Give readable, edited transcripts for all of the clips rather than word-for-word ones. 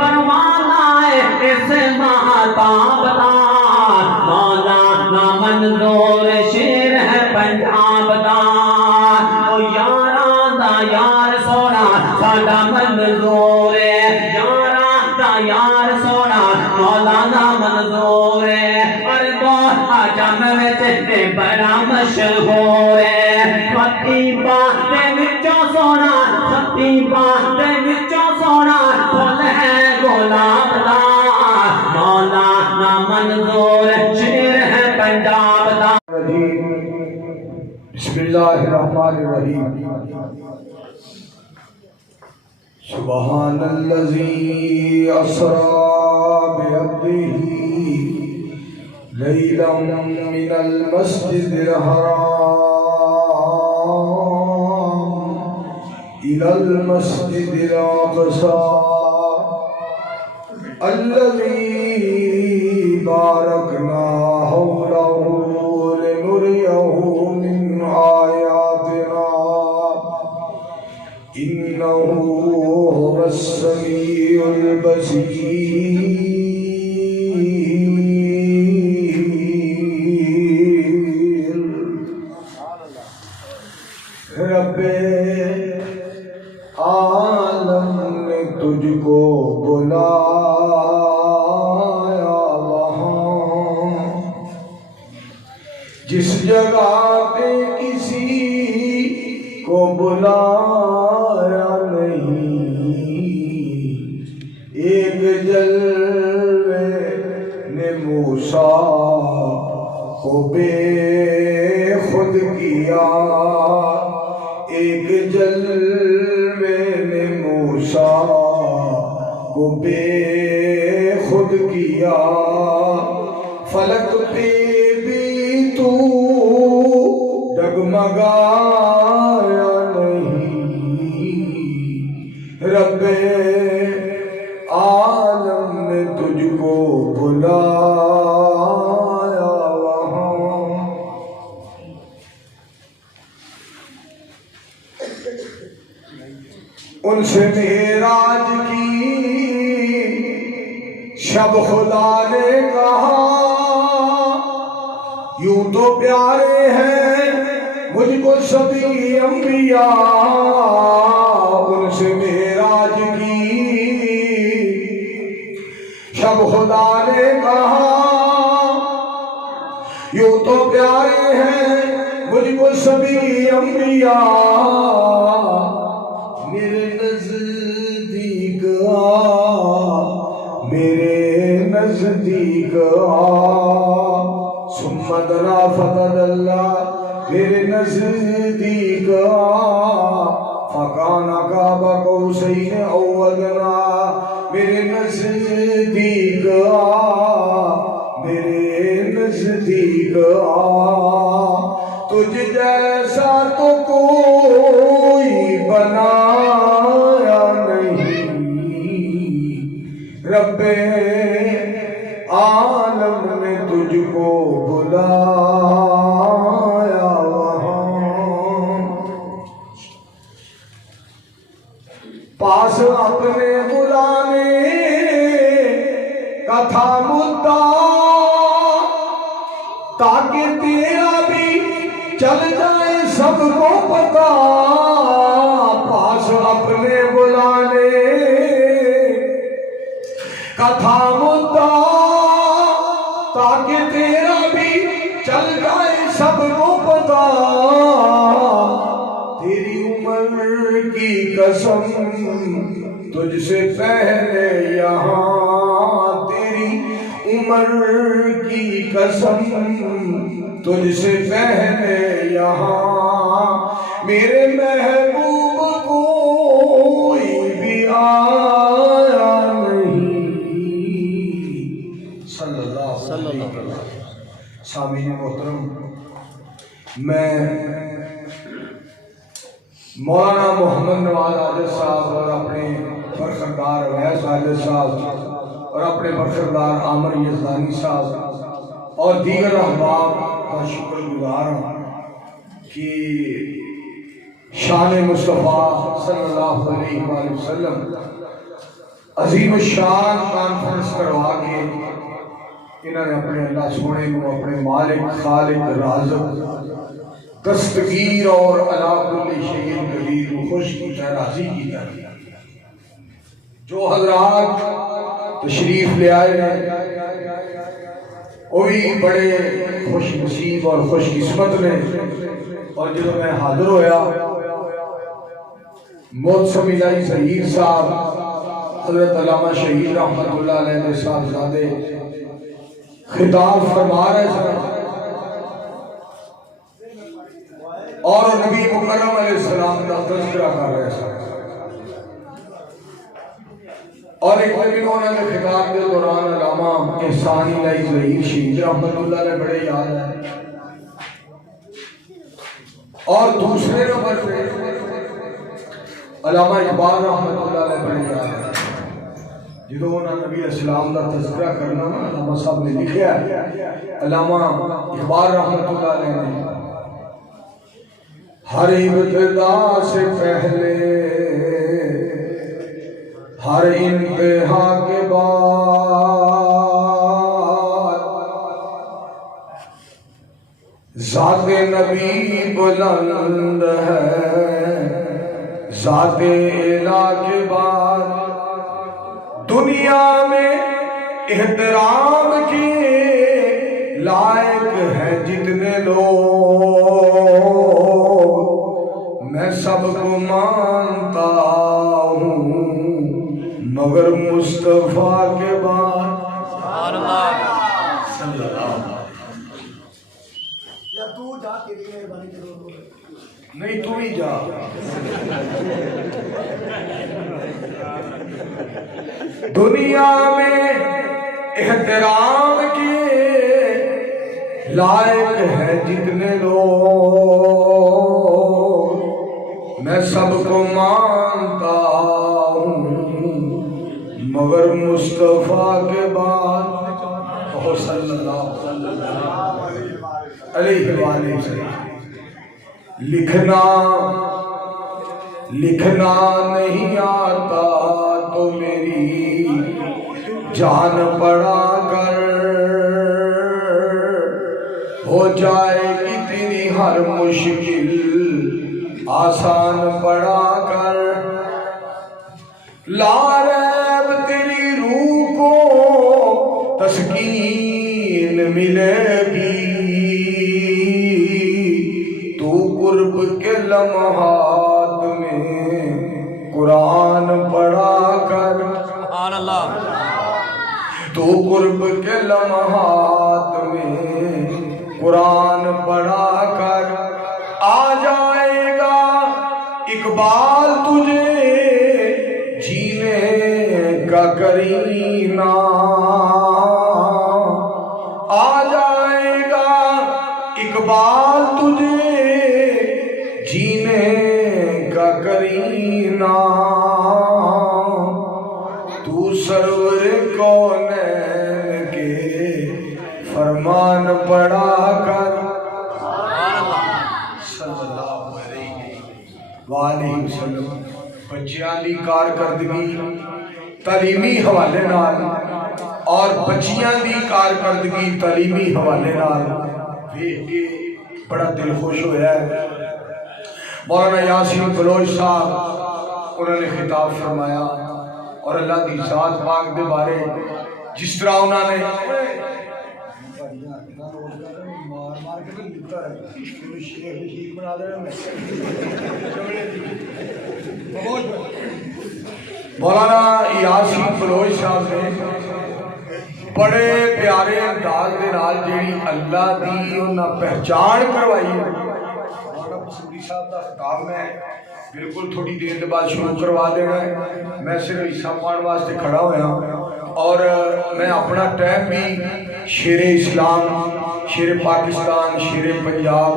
پروانہ اس مہتاب دا، مولانا منظور شیر ہے پنجاب دا، او یاراں دا یار سونا ساڈا منظور ہے، یاراں دا یار سونا مولانا منظور ہے، اور بہت جم وچ بڑا مشہور ہے، خطیباں دے وچوں سونا، خطیباں دے وچوں سونا پھل ہے گلاب دا، مولانا منظور شیر ہے پنجاب دا۔ بسم اللہ الرحمن الرحیم۔ سبحان الذی اسری بعبدہ لیلا من المسجد الحرام إلى المسجد الأقصى الذي باركنا حوله لنريه من آياتنا إنه هو السميع البصير۔ رب عالم نے تجھ کو بلایا وہاں جس جگہ پہ کسی کو بلایا نہیں، ایک جلوے نے موسیٰ کو بے خود کیا، ایک جلوے نے موسیٰ کو بے خود کیا، فلک پہ بھی تو ڈگمگایا نہیں، رب عالم نے تجھ کو بلایا وہاں۔ ان سے معراج کی شب خدا نے کہا، یوں تو پیارے ہیں مجھ کو سبھی انبیاء، ان سے معراج کی شب خدا نے کہا، یوں تو پیارے ہیں مجھ کو سبھی انبیاء، میرے نزدیک آ، میرے نزدیک آ، ثم دنا فتدلی، میرے نزدیک آ، فکان قاب قوسین او ادنی، میرے نزدیک آ، میرے نزدیک آ، تجھ جیسا تو کوئی بنایا نہیں، رب عالم نے تجھ کو بلایا وہاں، پاس اپنے بلانے کا تھا مدعا، تاکہ تیرا بھی چل جائے سب کو پتا، پاس اپنے بلانے کا تھا مدعا، تاکہ تیرا بھی چل جائے سب کو پتا، تیری عمر کی قسم تجھ سے پہلے یہاں، تیری عمر کی قسم تجھ سے پہلے یہاں، میرے محبوب کوئی بھی آیا نہیں، صلی اللہ علیہ وسلم۔ سامعین محترم، میں مولانا محمد نواز حاجت صاحب اور اپنے برخردار اویس حاجت صاحب اور اپنے برخردار عامر یزدانی صاحب اور دیگر احباب کا شکر گزار ہوں کہ شان مصطفیٰ صلی اللہ علیہ وآلہ وسلم عظیم الشان کانفرنس کروا کے انہوں نے اپنے اللہ سونے کو اپنے مالک خالق رازق دستگیر اور علا کل شیء قدیر کو خوش کیا راضی کیا. جو حضرات تشریف لے آئے ہیں وہ بھی بڑے خوش نصیب اور خوش قسمت نے. اور جب میں حاضر ہویا محتسب الہی ظہیر صاحب حضرت علامہ شہید رحمت اللہ علیہ کے صاحبزادے خطاب فرما رہے تھے اور نبی مکرم علیہ السلام کا تذکرہ کر رہے تھے. اور ایک دن انہوں نے خطاب کے دوران علامہ احسان الہی ظہیر شہید رحمت اللہ علیہ بڑے یاد ہیں. اور دوسرے نمبر پہ علامہ اقبال رحمت اللہ علیہ بڑے یاد ہیں. جدو انہوں نے نبی اسلام کا تذکرہ کرنا نا علامہ صاحب نے لکھا ہے علامہ اقبال رحمت اللہ علیہ نے ہر ابتدا سے پہلے ہر انتہا کے بعد ذات نبی بلند ہے ذات الہ کے بعد دنیا میں احترام کے لائق ہیں جتنے لوگ میں سب کو مانتا ہوں مگر مصطفیٰ کے بعد. یا تو جا کے لیے مہربانی کرو. نہیں تو ہی جا. دنیا میں احترام کے لائق ہیں جتنے لوگ میں سب کو مانتا ہوں مگر مصطفیٰ کے بعد صلی اللہ علیہ وآلہ وسلم. لکھنا نہیں آتا تو میری جان پڑا کر ہو جائے گی تیری ہر مشکل آسان پڑا کر. لا ریب تیری روح کو تسکین ملے گی تو قرب کے لمحات میں قرآن پڑھا کر. سبحان اللہ. تو قرب کے لمحات میں قرآن پڑھا کر آ جائے گا اقبال تجھے جینے کا کرینہ. آ جائے گا اقبال تجھے جینے کا کرینہ. تو سرور کونین کے فرمان پڑھا کر صلی اللہ علیہ وآلہ وسلم. بچیاں دی کارکردگی تعلیمی حوالے نال اور بچیاں دی کارکردگی تعلیمی حوالے نال دیکھ کے بڑا دل خوش ہویا ہے. مولانا یاسین بلوچ صاحب انہوں نے خطاب فرمایا اور اللہ دی ذات پاک دے بارے جس طرح انہوں نے مولانا یاسین بلوچ صاحب نے بڑے پیارے انداز دے نال جیڑی اللہ دی انہاں پہچان کروائی ہے. مولانا مسعودی صاحب دا خطاب میں بالکل تھوڑی دیر کے بعد شروع کروا دینا ہے. میں صرف حصہ پڑھنے واسطے کھڑا ہوا اور میں اپنا ٹائم بھی شیر اسلام، شیر پاکستان، شیر پنجاب،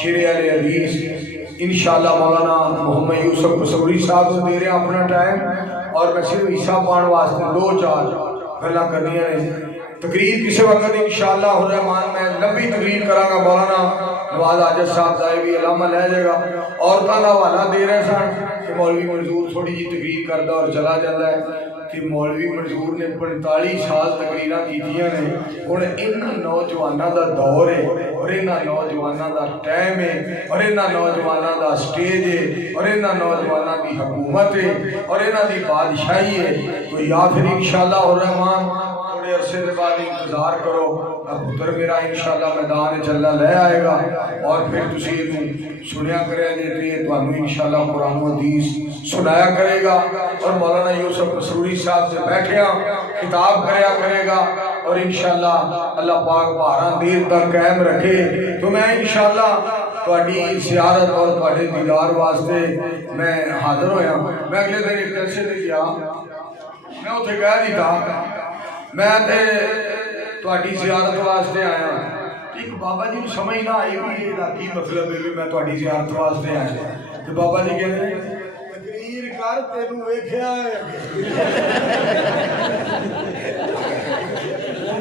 شیر اہل حدیث انشاءاللہ مولانا محمد یوسف قصوری صاحب کو دے رہے اپنا ٹائم. اور میں صرف حصہ پڑھنے واسطے 2-4 گلاں کرنیاں نے تقریر کسی وقت انشاءاللہ الرحمن میں لمبی تقریر کراں گا. مولانا نواز حاجت صاحب صاحب بھی علامہ لے جائے گا. عورتوں کا حوالہ دے رہے سن کہ مولوی منظور تھوڑی جی تقریر کرتا اور چلا جاتا ہے کہ مولوی منظور نے 45 سال تقریراں کیتیاں نے. ہن انہاں نوجواناں دا دور ہے اور انہاں نوجواناں دا ٹائم ہے اور انہاں نوجواناں دا سٹیج ہے اور انہاں نوجواناں دی حکومت ہے اور انہاں دی بادشاہی ہے. تو یا پھر انشاءاللہ الرحمن تھوڑے عرصے کے بعد انتظار کرو. پتر میرا انشاءاللہ میدان چلا لے آئے گا اور پھر تسی سنیا کرے جی تمہیں انشاءاللہ قرآن و حدیث سنایا کرے گا. اور مولانا یوسف مسروری صاحب سے بیٹھیا خطاب کرے گا اور انشاءاللہ اللہ پاک 12 دیر تک قائم رکھے. تو میں انشاءاللہ تہاڈی زیارت اور تہاڈے دیدار واسطے میں حاضر ہویا. میں اگلے دن ایک جلسے تے گیا, میں اتنے کہہ نہیں تھا میں تہاڈی زیارت واسطے آیا. ایک بابا جی سمجھ نہ آئی بھی یہ کی مطلب ہے کہ میں تہاڈی زیارت واسطے آیا. تو بابا جی کہتے ہیں تقریر کر تینوں ویکھیا ہے.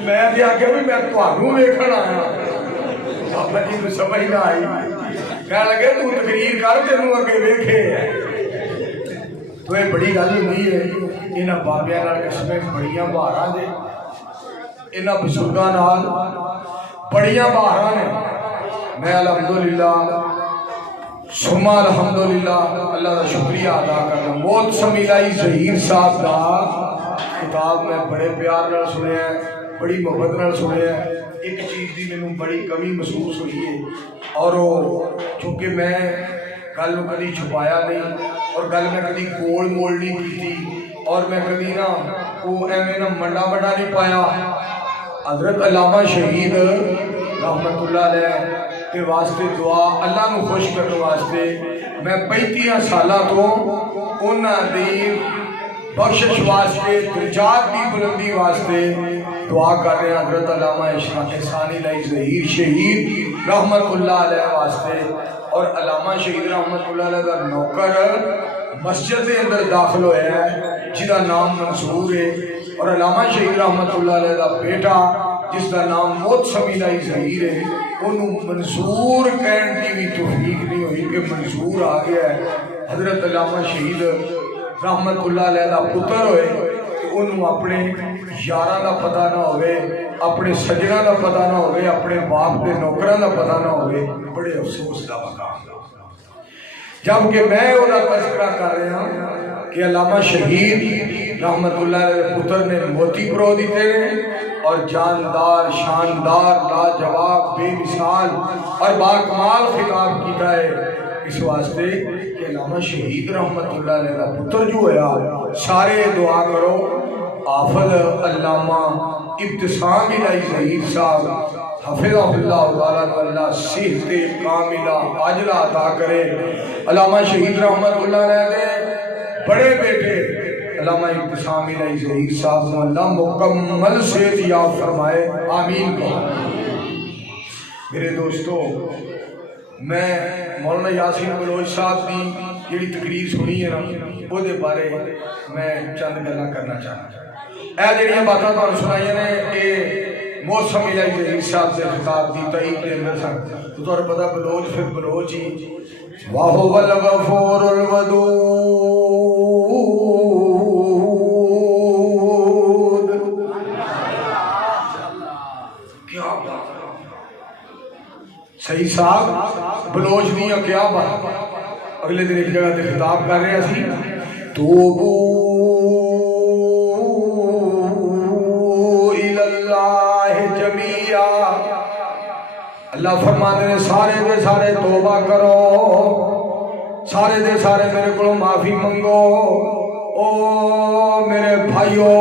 میں تے آکھیا بھی میں تہانوں ویکھن آیا. بابا جی کو سمجھ نہ آئی, کہنے لگے تو تقریر کر تینوں اگے ویکھے ہے. تو یہ بڑی گل ہوئی ہے. انہاں بابیاں نال قسمیں بڑیاں بہاراں دے, انہاں بزرگاں نال بڑیاں بہاراں نے. میں الحمدللہ ثم الحمدللہ اللہ کا شکریہ ادا کرنا. موت سمیلائی ظہیر صاحب کا خطاب میں بڑے پیار نال سنیا ہے, بڑی محبت نال سنیا ہے. ایک چیز دی مینوں بڑی کمی محسوس ہوئی ہے اور وہ چونکہ میں گل کدی چھپایا نہیں اور گل میں کدی گول مول نہیں کی اور میں کدی نہ وہ ایویں نہ منڈا بڑا نہیں پایا. حضرت علامہ شہید رحمت اللہ علیہ کے واسطے دعا اللہ نو خوش کرنے واسطے میں 35 سالاں تو انہاں دی بخشش واسطے درجات کی بلندی واسطے دعا کر رہے ہیں. حضرت علامہ احسان الہی ظہیر شہید رحمت اللہ علیہ واسطے. اور علامہ شہید رحمت اللہ علیہ کا نوکر مسجد کے اندر داخل ہوا ہے جہاں نام منصور ہے, اور علامہ شہید رحمت اللہ علیہ کا بیٹا جس کا نام موت سمیلائی ظہیر ہے انہوں منصور کہنے کی بھی توفیق نہیں ہوئی کہ منصور آ گیا ہے. حضرت علامہ شہید رحمت اللہ علیہ کا پتر ہوئے کہ انہوں اپنے یاراں کا پتہ نہ ہوئے, اپنے سجناں کا پتہ نہ ہوئے, اپنے باپ کے نوکراں کا پتہ نہ ہوئے. بڑے افسوس کا مقام. جبکہ میں وہ تذکرہ کر رہا ہوں کہ علامہ شہید رحمت اللہ علیہ پتر نے موتی پرو دیتے ہیں اور جاندار شاندار لاجواب بے مثال اور باکمال خطاب کیتا ہے اس واسطے کہ علامہ شہید رحمت اللہ علیہ کا پتر جو ہے سارے دعا کرو حافظ علامہ ابتسام الہی ظہیر صاحب حفظہ اللہ تعالیٰ اللہ صحت کاملہ عاجلہ عطا کرے. علامہ شہید رحمت اللہ علیہ نے بڑے بیٹے علامہ ابتسام الہی ظہیر صاحب نے اللہ مکمل صحت یاب فرمائے, آمین کہو. میرے دوستو, میں مولانا یاسین بلوچ صاحب کی جڑی تقریر سنی ہے نا وہ دے بارے میں چند گلاں کرنا چاہتا ہوں. اے جڑیاں باتاں تانوں سنائیاں نے کہ موسم الہی ظہیر صاحب سے خطاب دی تائید کے اندر سن. تو تمہیں پتہ بلوچ پھر بلوچ ہی وَهُوَ الْغَفُورُ الْوَدُودُ. کیا بات صحیح صاحب بلوچ دیاں کیا بات. اگلے دن ایک جگہ تے خطاب کر رہے اسی توبو اللہ فرماتے ہیں سارے دے سارے توبہ کرو, سارے دے سارے میرے کو معافی منگو. او میرے بھائیو,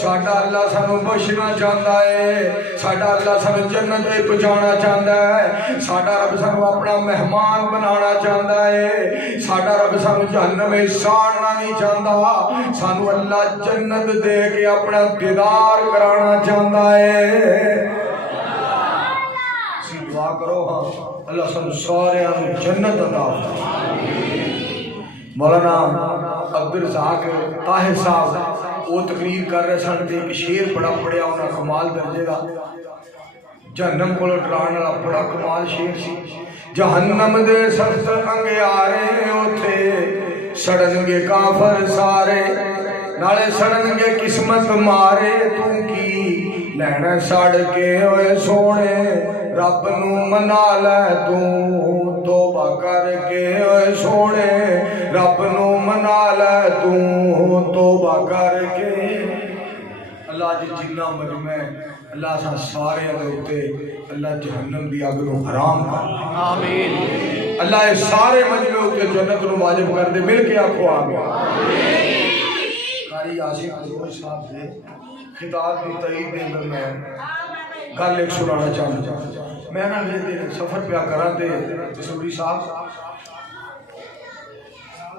ساڈا اللہ سانو بخشنا چاہتا ہے, ساڈا اللہ سانو جنت میں پہنچانا چاہتا ہے, ساڈا رب سانو اپنا مہمان بنانا چاہتا ہے, ساڈا رب سانو جہنم میں ساڑنا نہیں چاہتا, سانو اللہ جنت دے کے اپنا دیدار کرانا چاہتا ہے. دعا کرو ہاں اللہ سب سارے جنت عطا فرمائے. مولانا عبدالرزاق طاہر صاحب وہ تقریر کر رہے سن تے ایک شیر بڑا پڑھیا انہاں کمال درجے دا جہنم کو ڈران والا بڑا کمال شیر سی جہنم دے سخت انگیارے اوتھے سڑن گے کافر سارے نالے سڑن گے قسمت مارے تو کی لینا سڑ کے ہوئے سونے رب نو منا لے تو توبہ کر کے ہوئے سونے رب نو منا لے تو توبہ کر کے اللہ جی جنہ مجمع اللہ سا سارے ہوتے اللہ جہنم دی اگ نو حرام کر آمین اللہ سارے مجمع ہوتے جنت نو واجب کر دے مل کے آکھو آمین قاری عاصم عزوج صاحب سے خطاب کی تائید دے اندر میں گل ایک سنانا چاہتا ہوں میں نہ سفر پہ کرا تے سوری صاحب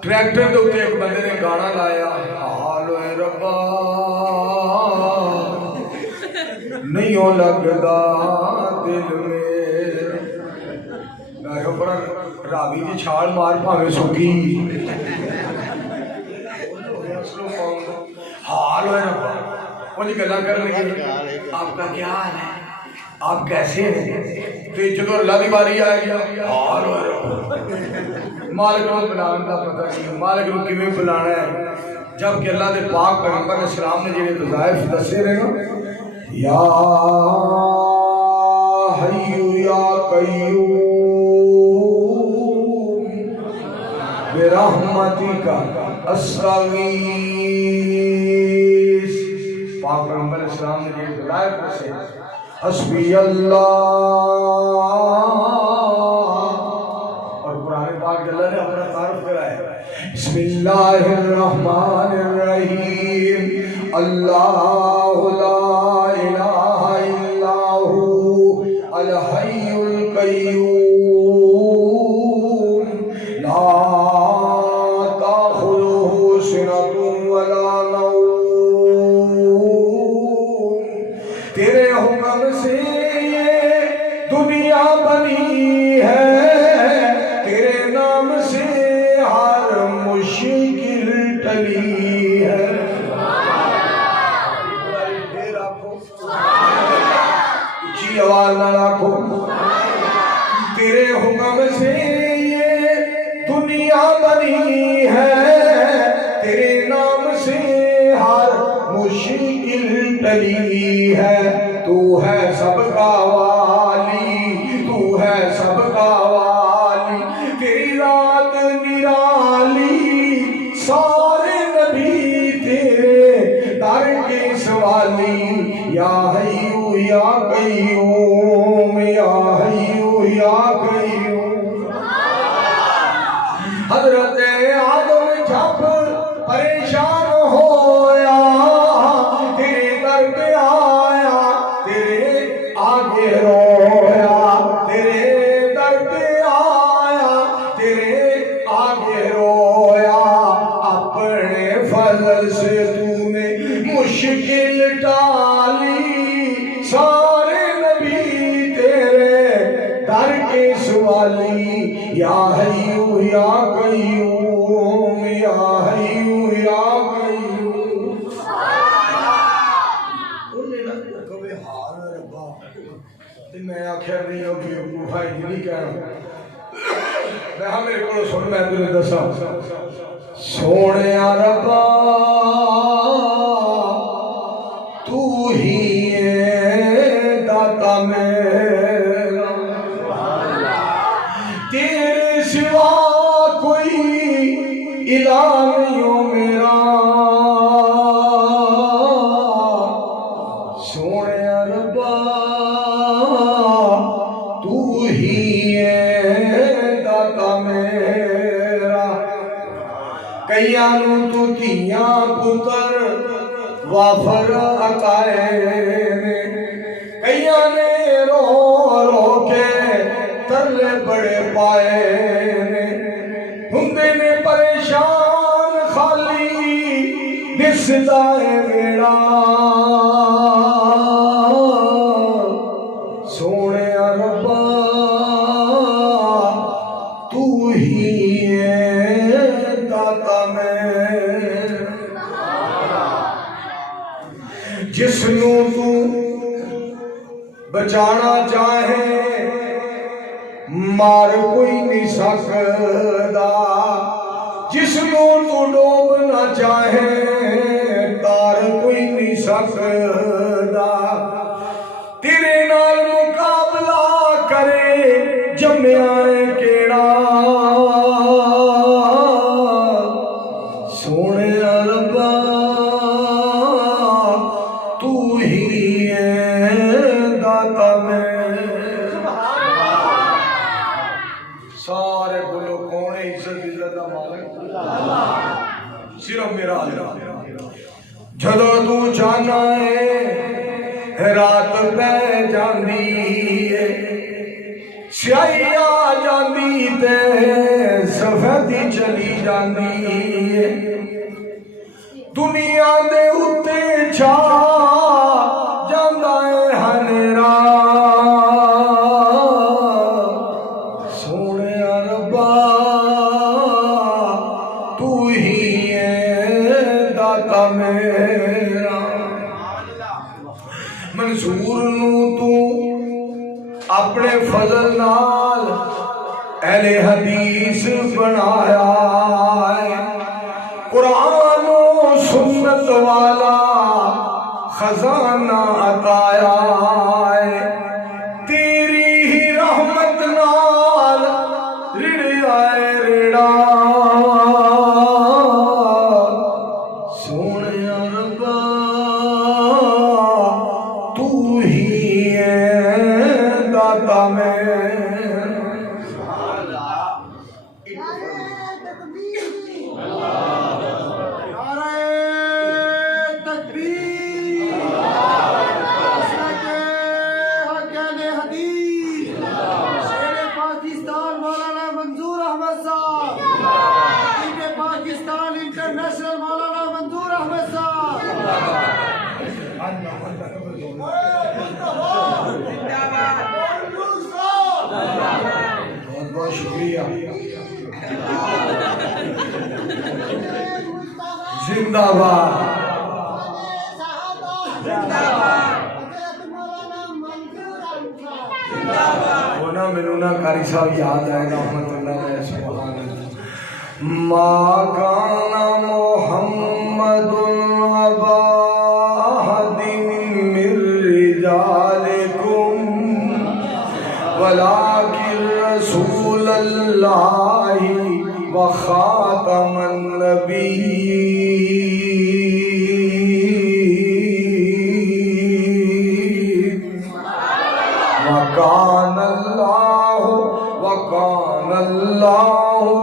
ٹریکٹر دے اوتے ایک بندے نے گانا لایا حال اے ربا نہیں ہو لگدا دل میں میں اوپر راوی دی چھال مار بھاوے سکی حال اے ربا وہ جی گلا کر لگے آپ کا کیا حال ہے آپ کیسے ہیں تو جدو اللہ دی باری آئے گیا حال اے ربا مالک کو بلانے کا پتہ نہیں مالک کو کیویں بلانا ہے جب کہ اللہ دے پاک پیغمبر علیہ السلام نے جڑے وظائف دسے رہے نا یا حی یا قیوم برحمتک استغیث پاک پیغمبر علیہ السلام نے جڑے وظائف دسے حسبی اللہ اللہ نے اپنا تعارف کرایا بسم اللہ الرحمن الرحیم اللہ لا الہ الا ہو الحی القیوم لا تأخذہ سنۃ ولا نوم تیرے حکم سے یہ دنیا بنی ہے ٹلی ہے اچھی آواز نہ رکھو تیرے حکم سے یہ دنیا بنی ہے تیرے نام سے ہر مشکل ٹلی ہے تو ہے سب کا والی تو ہے سب کا والی تیری رات نرالی سارے نبی تیرے در کے سوالی یا حیو یا قیوم یا حیو یا قیوم حضرت آدم جب پریشان ہویا تیرے در پہ آیا تیرے آگے رویا تیرے در پہ آیا تیرے آگے رویا اپنے فضل سے تو نے مشکل ٹالی سارے نبی تیرے در کے سوالی یا حیو یا قیوم یا حیو یا قیوم انہیں نہ کبھی حال ربا میں آخر نہیں ہو کہ کوفہ نہیں کہہ رہا میں ہاں میرے کو سن میں تجھے دسا سونے ربا تو ہی ہے داتا میرا تیرے سوا کوئی الہ نہیں ہو میرا سونے ربا تو ہی ہے داتا میرا کئیاں نو تو تیاں پتر وافر عطائے نے کئیاں نے رو رو کے ترلے بڑے پائے نے ہندے نے پریشان خالی دسدا ہے میرا سونے ربا تو ہی ہے داتا جس نو تو بچانا چاہے مار کوئی نہیں سکدا، جس نو تو ڈوبنا چاہے تار کوئی نہیں سکدا، تیرے نال مقابلہ کرے جمیا کیڑا، سونے ربا تو ہی ہے داتا میں، سارے بولو کون ہے عزت دا مالک؟ صرف میرا اللہ۔ جدوں تو جانا ہے رات پہ جاندی ہے، سیاہی آ جاندی تے سفیدی چلی جاندی ہے، دنیا دے اتے چھا جاندا ہے ہنیرا، سونے ربا تو ہی ہے داتا میرا، منصور نو تو اپنے فضل نال اہل حدیث بنایا ہے، قرآن و سنت والا خزانہ عطایا ہے، تیری ہی رحمت نال رڑیا ہے ریڑا، سونے ربا تو ہی ہے داتا میں۔ بہت بہت شکریہ، زندہ باد۔ ہونا ملونا قاری صاحب یاد آئے گا رحمت اللہ علیہ، سبحان اللہ۔ ما کان محمد ابا احد من رجالکم ولکن رسول اللہ وخاتم النبیین، وکان اللہ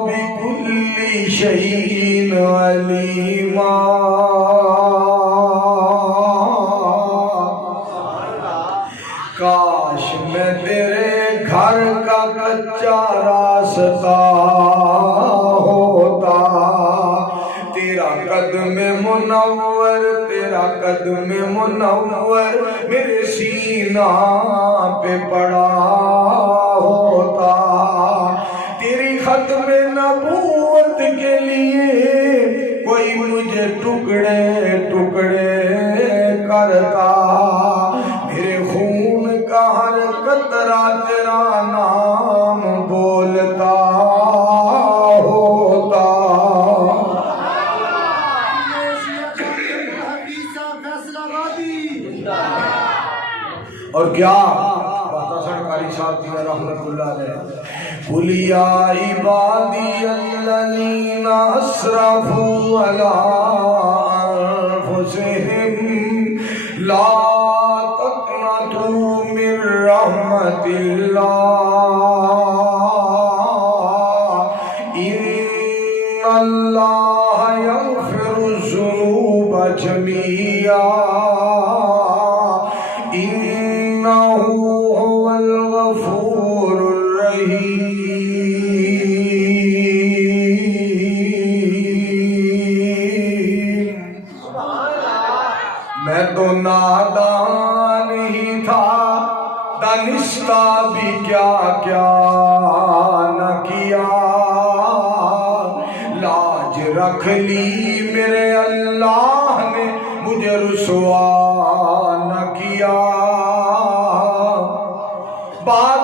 بکل شیء علیما۔ کاش میں تیرے گھر کا کچا راستہ ہوتا، تیرا قدم منور، تیرا قدم منور میرے سینہ پہ پڑا ہوتا، تیری ختم نبوت کے لیے کوئی مجھے ٹکڑے ٹکڑے کرتا، میرے خون کا ہر قطرہ تیرا نام بولتا ہوتا۔ اور کیا بات سرکاری صاحب کی رحمت اللہ علیہ، قل یا عبادی الذین اسرفوا علی انفسہم لا تقنطوا من رحمت اللہ ان اللہ یغفر الذنوب جمیعا انہ هو الغفور الرحیم۔ میں تو نادان ہی تھا، دانستہ بھی کیا کیا نہ کیا، لاج رکھ لی میرے اللہ نے مجھے رسوا رسوا نہ کیا، بات